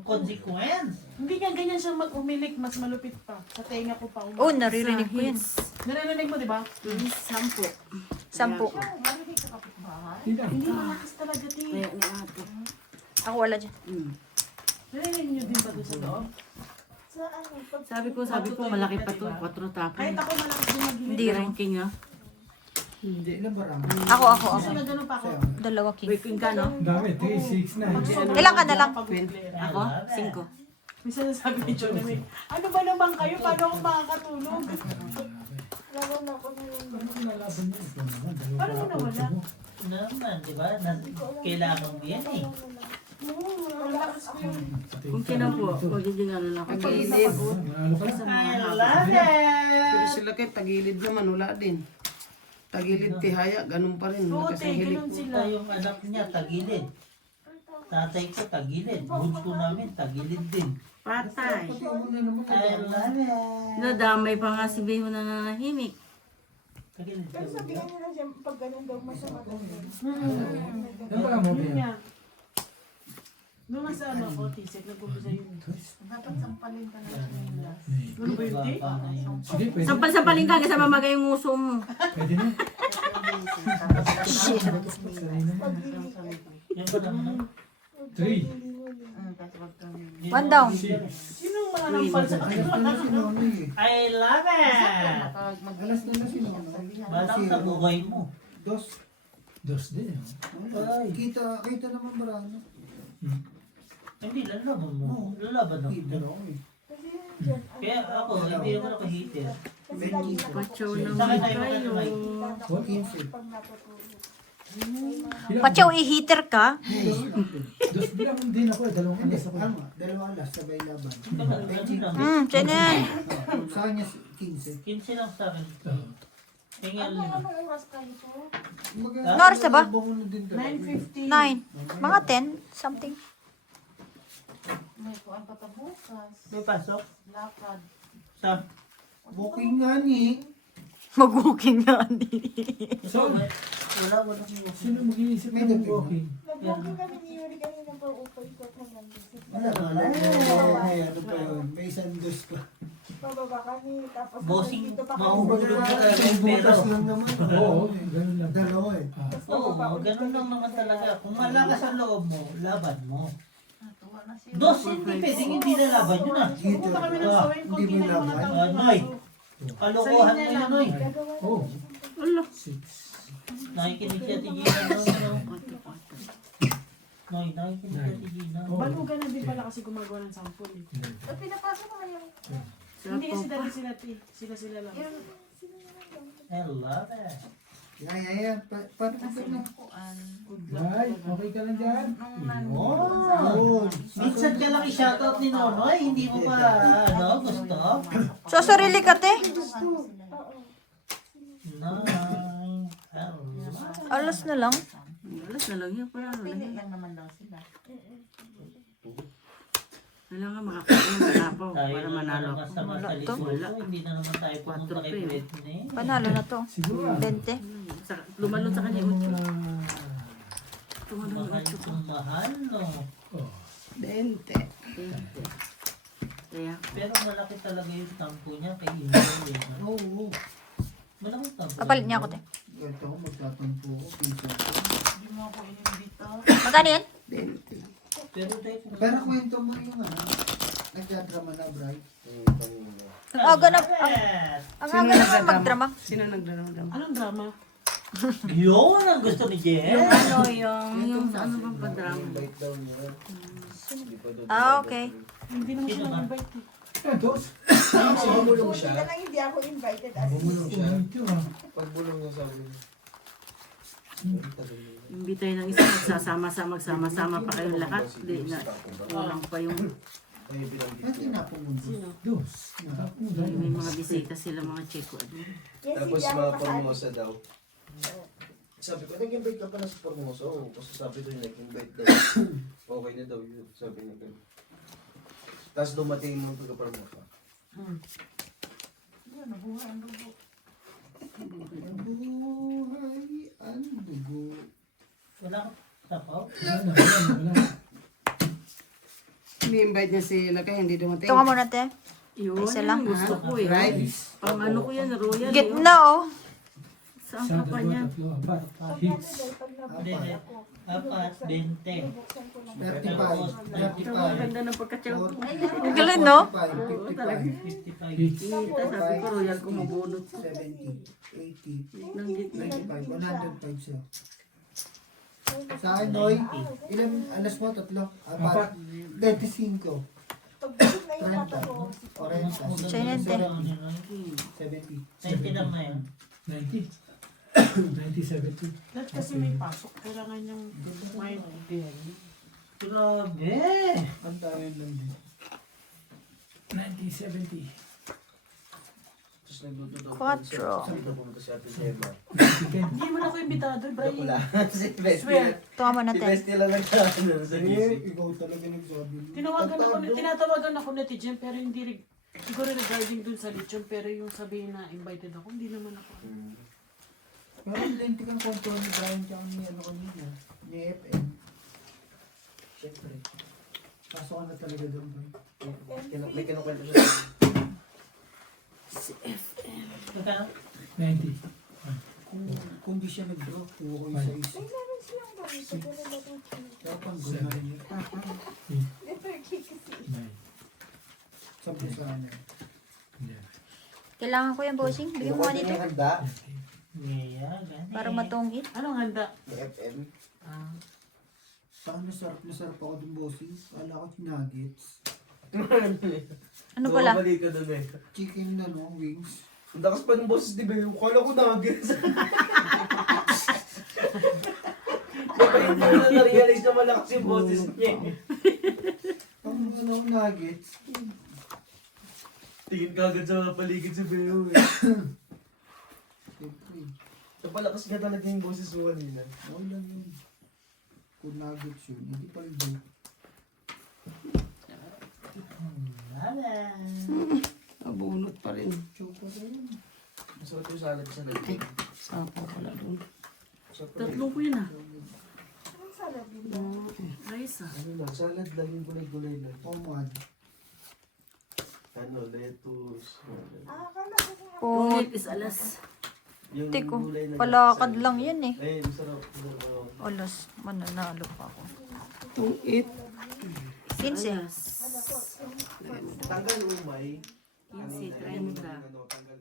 consequence. Hindi nga ganyan siya umilik. Mas malupit pa. Sa tenga ko pa. Oh, naririnig ko yan. Naririnig mo, di ba? Sampo. 10. Marinig ka kapitbahay. Hindi malakas talaga, ti. Kaya ni ate. Ako wala dyan. Narinig niyo din ba doon sa loob? Sabi ko, malaki pa to. 4 tapon. Kahit ako malakas din mag-inig. Hindi rin. Ranking ah. Hindi, ilang barang? Ako. Gusto na ganun pa ako. Dalawa king. Wait, king ka no? Ang dami. 3, 6, 9. Ilang ka na lang? Ako? 5. Minsan nasabi ni John May, ano ba naman kayo? Paano ako makakatulog? Nalaban niya. Ito naman. Paano mo nawala? Naman, di ba? Kailangan mo yan eh. Ang lakas ko yung... Kung kinapo, magiging ano lang ako. Manalo ka na. I love it! Sila kay tagilid naman, wala din. Tagilid tihaya, ganun pa rin. Oo, Kasi te, hilig ganun ko. sila. Yung anak niya, tagilid. Tatay ko, tagilid. Bunso namin, tagilid din. Patay. Pati ako na naman. I love it! Nadamay pa nga si Beho na nanahimik. Tagilid ka ba? Yan pala mo Yun yan. nga. Nung nasa ano ako, Tisek, nag-umpisa yun. Dapat sampalin ka na siya. Ano ba yun, ti? Sige, pwede. Sampal-sampalin ka kasi mamagay yung uso mo. Pwede na. Sanay naman. Yan ba naman? 3, One down. 6. Sino ang mga nampal sa Alas na si Nonoy eh. I love it! Alas na si Nonoy. Balang sa buhay mo. Dos. Dos din. Ay. Kita naman barano. Hindi, lalaban mo. Lalaban ako. Hindi ako eh. Kaya ako, hindi ako nakahitir. Pachaw Sa naman akin tayo kayo. makatulay. 15. Pachaw, i-heater ka? Dos bilang din ako, dalawang Hindi, alas ako. tama. Dalawang alas, sabay laban. Saan yan? Sa kanya 15. 15 lang sa akin. Tingnan Ano, nyo. anong oras kayo po? Mag- Oras na ba? bangon na din talaga. 9:50. 9. Mga 10, something. May kuwan pa ta bukas. May pasok? Lakad. Sa? Booking nga ni. Mag-booking nga. So, Wala. sino mag-iisip May ng dagdag walking? Nag-booking kami ni Yuri kanina pa upay ko hanggang dito. Wala nga. Ay, ano pa yun? May sandos pa. Pababa kami, tapos Bossing, dito pa kami. mahuhulog ka talaga Isang yung pera. butas lang naman. Oo, ganun lang. Dalawa eh. Ah, Oo, ganun lang naman talaga. Kung malakas ang loob mo, laban mo. Natuwa na siya. Dos, hindi pwedeng hindi nalaban yun ah. Dito. Pumunta kami ng Soin, Hindi konti mo na yung mga laban. tao. Noy, kalokohan na yun, Noy. oh, Ala. 6. Nakikinig siya si Gina. Noy, nakikinig siya si Gina. Balugan na din pala kasi gumagawa ng sample. Eh. At pinapasok ko na yung... Hindi kasi dali sila lang. Yung... Ella, eh. Yan. Paano ka na? Kuan. Ay, okay ka lang dyan? Oh, Minsan ka lang i-shoutout ni Nonoy, hindi mo pa, gusto? So, sarili ka, te? Noy, Ella. Alas na lang. Alas na lang yun. Para ano Pili lang. lang naman daw sila. Kailangan makakain ng tapo Tayo para na manalo. naman sa Wala to. Masalimulo, hindi na naman tayo pumunta kay Quattro pa eh. Britney. Panalo na to. Siguro. 20. Lumalon sa kanya. Mga... Tumalon Mahal yung kung mahal, no? Oh. 20. Kaya, Pero malaki talaga yung tampo niya kay Inday. Oo. Malaki tampo. Kapalit niya ako, te. Ito ako magtatampo ko. Pinsan ko. Hindi mo ako inimbita. Magkano yan? 20. Pero tayo kung Pero kwento mo yung ano. Nagdadrama na, Bri. Ang aga na, Yes! ang aga naman magdrama. Sino nagdaraw? Anong drama? Yun ang gusto ni Jen. Ano yung sa ano bang padrama? Ah, okay. Hindi naman Sino sila ba? invite. Eh. Eh, dos. Bumulong Buti na lang hindi ako invited as Bumulong siya. Ito, ah. Pagbulong niya sa akin. Imbitay ng isa, magsama-sama pa kayong lahat. Di na, kulang pa yung, Ba't tinapong mo? sino? Dos. Tapos, May mga bisita sila, mga cheko. Yes, Tapos hindi ako mga kasali. Formosa daw. Sabi ko, nag-invite ka pala sa Formosa. Oo, kasi sabi ko yung nag-invite daw. Okay na daw yun, sabi niya. Tapos dumating mo taga Formosa. Yun, nabuhay ang dugo. Buhay ang dugo. Wala ka sapaw? wala. Ini-invite niya sila kaya hindi dumating. Ito ka muna, te. Yun, Isa lang. gusto ko eh. Rice. Pang ano ko yan, royal. Gitna, oh. Saan Isa, ka pa dalawa, niya? tatlo, apat. Pag Hits. pag Hindi, nabuhay ako, apat, 20. bubuksan ko lang. 35. Ang ganda ng pagkatsaw ko. Ang galing, no? 55. 55. Hits. Kita, sabi ko royal ko mabunot. 70. 80. Nang gitna. 95. 105 siya. Sa akin, Noy, ilan alas mo? Tatlo? Apat. 25. Pag busog na yung mata ko, 40. Chinente. 70. 90 lang na yun. 90. 90, 70. Lahat kasi may pasok. Kailangan niyang maintindihan. Grabe! Ang tayo lang din. 90, 70. Tapos nagluto daw. Quattro. Sabi ko pumunta si Ate Gemma. 10. Hindi man ako imbitado. Joke Bray. lang. Si Bestie. Swear. Ito ka muna, Si te. Bestie lang nagsasabi sa GC. Ikaw talaga nagsabi. Tinatawagan ako ni Tijen pero hindi siguro regarding dun sa lechon pero yung sabihin na invited ako, hindi naman ako. Pero lenti kang control ni Brian tsaka ni ano kanina. Ni FM. Siyempre. Pasok ka na talaga doon, Boy. May kinukwento siya. Magkano? 90. Kung di siya nag-draw, kuha ko yung sa isa. may meron siyang ganito, pero dapat Kaya pang gano'n niya. never cake kasi. 9. Sabi sa ano. Kailangan ko yan, bossing. Bigyan mo nga dito. Yung handa. Yeah, ganun. Para matungit. Anong handa? Ni FM. Saka nasarap ako dun, bossing. Kala ko nuggets. Ano pala? Bumabalik ka dun eh. Chicken na no, wings. Ang lakas pa ng boses ni Beo. Kala ko nuggets. Hindi mo na na-realize na malakas yung boses niya. Ang ano nuggets. Tingin ka agad sa paligid si Beo eh. Siyempre. Napalakas ka talaga yung boses mo kanina. Okay lang yun. Kung nuggets yun, hindi pa rin doon. Abunot pa rin. Choco na yun. Masarap yung salad sa lagay. Sapa pala doon. Tatlo ko yun ah. Ang sarap yun. Rice ah. Ano lang, salad lang yung gulay-gulay lang. Pomad. Ano, lettuce. Akala ko sa Po, Ngunit is alas. Yung tiko, gulay na palakad salad. lang yan eh. Eh, masarap. Alas, mananalo pa ako. Tungit. 15. Alas. Tanggal umay. 15, 30. Tanggal